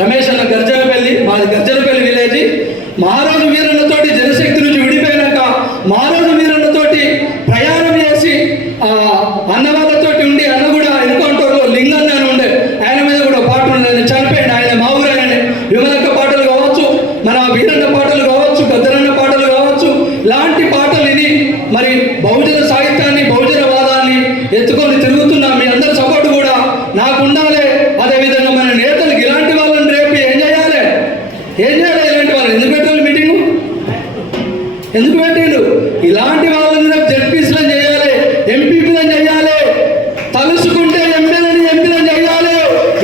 రమేష్ అన్న గర్జనపల్లి, మాది గర్జనపల్లి విలేజ్. మహారాజు వీరన్నతోటి జనశక్తి నుంచి విడిపోయినాక మహారాజు వీరన్నతోటి ప్రయాణం చేసి అన్న వాళ్ళతోటి ఉండి, అన్న కూడా ఎన్కౌంటర్లో లింగన్న అని ఉండే, ఆయన మీద కూడా పాట ఉండేది, చనిపోయింది. ఆయన మా ఊరు ఆయన. విమలక్క పాటలు కావచ్చు, మన వీరన్న పాటలు కావచ్చు, గద్దరన్న పాటలు కావచ్చు, ఇలాంటి పాటలు విని మరి బహుజన సాహిత్యాన్ని, బహుజన వాదాన్ని ఎత్తుకొని తిరుగుతున్నా. మీ అందరి సపోర్ట్ కూడా నాకు ఉండాలి. అదేవిధంగా మన నేతలకు ఇలాంటి వాళ్ళని రేపు ఏం చేయాలి? ఇలాంటి వాళ్ళు ఎందుకు పెట్టాలి మీటింగు? ఎందుకు పెట్టిండు? ఇలాంటి వాళ్ళని రేపు జడ్పీసీలను చేయాలి, ఎంపీపీలను చేయాలి, తలుసుకుంటే ఎంపీలను చేయాలి.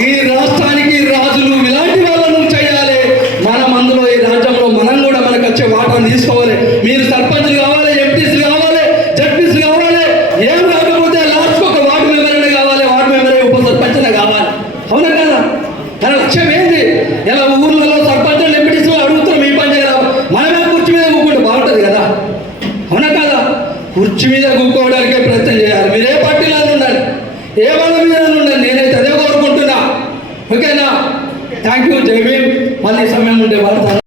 ఈ రాష్ట్రానికి రాజులు ఇలాంటి వాళ్ళను చేయాలి. మనం అందులో ఈ రాజ్యంలో మనం కూడా మనకు వచ్చే వాటాను తీసుకోవాలి. మీరు సర్పంచులు కావాలి, ఎంపీసీలు కావాలి, జడ్పీసీలు కావాలి. ఏం కాకపోతే లాస్ట్ ఒక వార్డు మెంబర్ కావాలి, వార్డు మెంబర్ ఉప సర్పంచ్ కావాలి. అవునా కదా? తన లక్ష్యం ఏంది? ఇలా ఊర్లలో సర్పంచులు ఎంపీటీసీలు అడుగుతున్నాం, ఈ పని చేయాలి. మనమే కుర్చీ మీద కూకుంటే బాగుంటుంది కదా? అవునా కదా? కుర్చీ మీద కూకోవడానికే ప్రయత్నం చేయాలి. మీరు ఏ పార్టీలో ఉండాలి, ఏ వాళ్ళ మీద ఉండాలి. నేనైతే అదే కోరుకుంటున్నా. ఓకేనా? Thank you. జై భీమ్. మళ్ళీ సమయం ఉంటే వాడతాను.